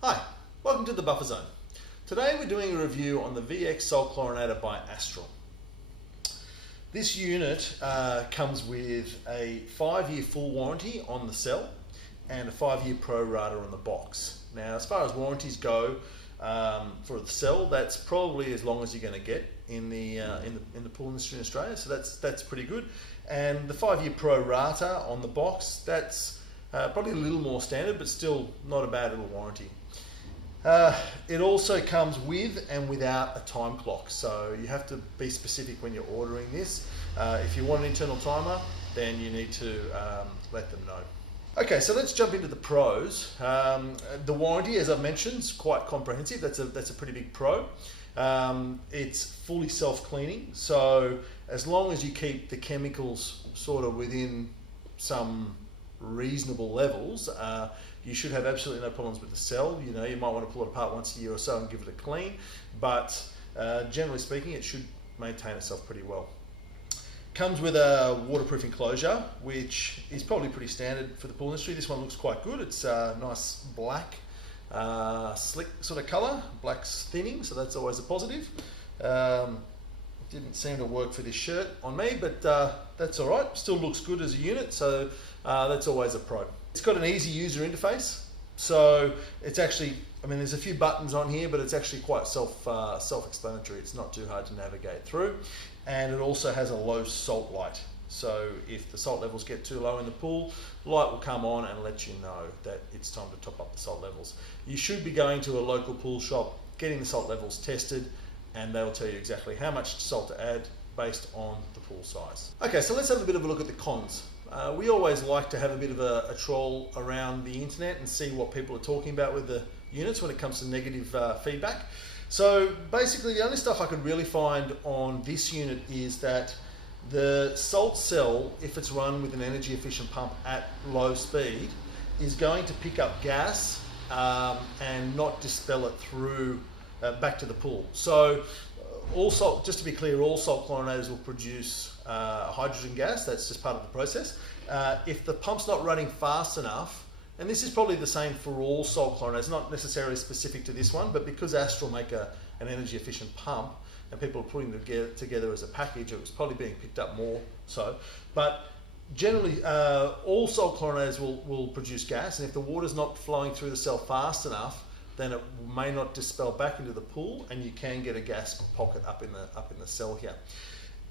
Hi, welcome to the Buffer Zone. Today we're doing a review on the VX Salt Chlorinator by Astral. This unit comes with a 5-year full warranty on the cell and a 5-year pro rata on the box. Now, as far as warranties go, for the cell, that's probably as long as you're going to get in the pool industry in Australia, so that's pretty good. And the 5-year pro rata on the box, that's probably a little more standard, but still not a bad little warranty. It also comes with and without a time clock, so you have to be specific when you're ordering this. If you want an internal timer, then you need to let them know. Okay, so let's jump into the pros. The warranty, as I've mentioned, is quite comprehensive. That's a pretty big pro. It's fully self-cleaning, so as long as you keep the chemicals sort of within some reasonable levels, you should have absolutely no problems with the cell. You know, you might want to pull it apart once a year or so and give it a clean, but generally speaking, it should maintain itself pretty well. Comes with a waterproof enclosure, which is probably pretty standard for the pool industry. This one looks quite good. It's a nice black, slick sort of colour, black's thinning, so that's always a positive. Didn't seem to work for this shirt on me, but that's all right. Still looks good as a unit, so that's always a pro. It's got an easy user interface, so it's actually, I mean, there's a few buttons on here, but it's actually quite self-explanatory. It's not too hard to navigate through, and it also has a low salt light. So if the salt levels get too low in the pool, light will come on and let you know that it's time to top up the salt levels. You should be going to a local pool shop, getting the salt levels tested, and they'll tell you exactly how much salt to add based on the pool size. Okay, so let's have a bit of a look at the cons. We always like to have a bit of a troll around the internet and see what people are talking about with the units when it comes to negative feedback. So basically the only stuff I could really find on this unit is that the salt cell, if it's run with an energy efficient pump at low speed, is going to pick up gas and not dispel it through back to the pool. So all salt, just to be clear, all salt chlorinators will produce hydrogen gas. That's just part of the process. If the pump's not running fast enough, and this is probably the same for all salt chlorinators, not necessarily specific to this one, but because Astral make an energy efficient pump and people are putting them together as a package, it was probably being picked up more so. But generally, all salt chlorinators will produce gas, and if the water's not flowing through the cell fast enough, then it may not dispel back into the pool, and you can get a gas pocket up in the cell here.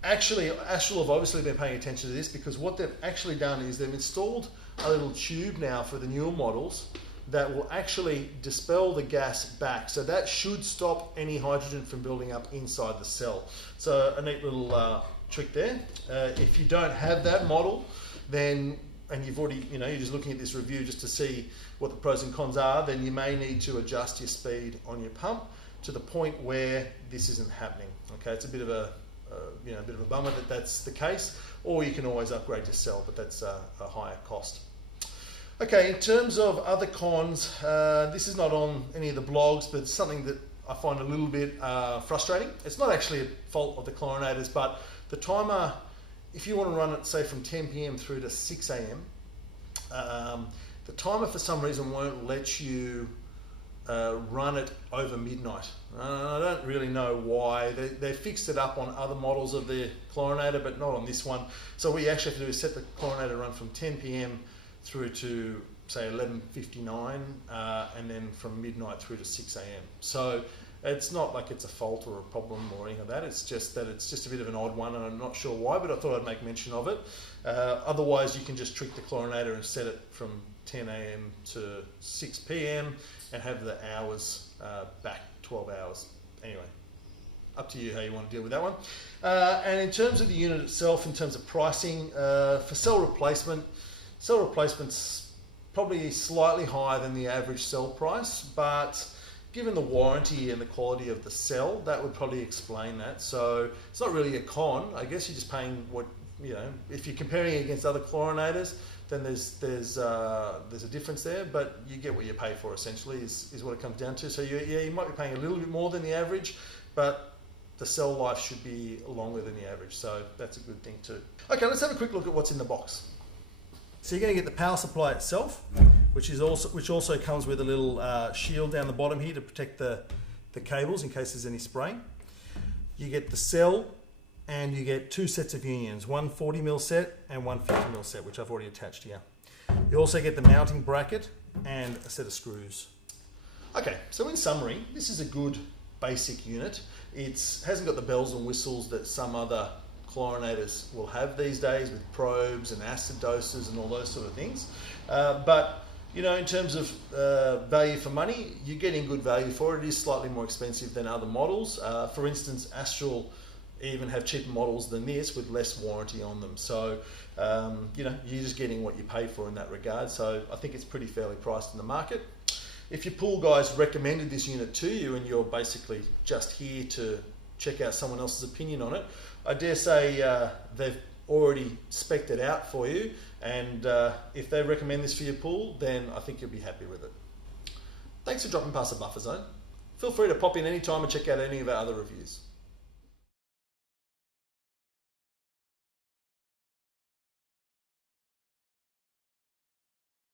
Actually, Astral have obviously been paying attention to this, because what they've actually done is they've installed a little tube now for the newer models that will actually dispel the gas back. So that should stop any hydrogen from building up inside the cell. So a neat little trick there. If you don't have that model, then, and you've already, you're just looking at this review just to see what the pros and cons are, then you may need to adjust your speed on your pump to the point where this isn't happening. Okay, it's a bit of a bit of a bummer that that's the case, or you can always upgrade your cell, but that's a higher cost. Okay, in terms of other cons, this is not on any of the blogs, but it's something that I find a little bit frustrating. It's not actually a fault of the chlorinators, but the timer, if you want to run it, say, from 10 p.m. through to 6 a.m., the timer for some reason won't let you run it over midnight. I don't really know why. They fixed it up on other models of the chlorinator, but not on this one. So what you actually have to do is set the chlorinator to run from 10 p.m. through to, say, 11:59, and then from midnight through to 6 a.m. So it's not like it's a fault or a problem or anything like that. It's just that it's just a bit of an odd one, and I'm not sure why, but I thought I'd make mention of it. Otherwise, you can just trick the chlorinator and set it from 10 a.m. to 6 p.m. and have the hours back 12 hours. Anyway, up to you how you want to deal with that one. And in terms of the unit itself, in terms of pricing, for cell replacement's probably slightly higher than the average cell price, but given the warranty and the quality of the cell, that would probably explain that. So it's not really a con. I guess you're just paying what, if you're comparing it against other chlorinators, then there's a difference there, but you get what you pay for, essentially, is what it comes down to. So you might be paying a little bit more than the average, but the cell life should be longer than the average, so that's a good thing too. Okay, let's have a quick look at what's in the box. So you're going to get the power supply itself, which also comes with a little shield down the bottom here to protect the cables in case there's any spraying. You get the cell, and you get 2 sets of unions, one 40mm set and one 50mm set, which I've already attached here. You also get the mounting bracket and a set of screws. Okay, so in summary, this is a good basic unit. It hasn't got the bells and whistles that some other chlorinators will have these days with probes and acid doses and all those sort of things. But you know, in terms of value for money, you're getting good value for it. It is slightly more expensive than other models. For instance, Astral even have cheaper models than this with less warranty on them. So, you know, you're just getting what you pay for in that regard. So I think it's pretty fairly priced in the market. If your pool guys recommended this unit to you and you're basically just here to check out someone else's opinion on it, I dare say they've already spec'd it out for you. And if they recommend this for your pool, then I think you'll be happy with it. Thanks for dropping past the buffer zone. Feel free to pop in anytime and check out any of our other reviews.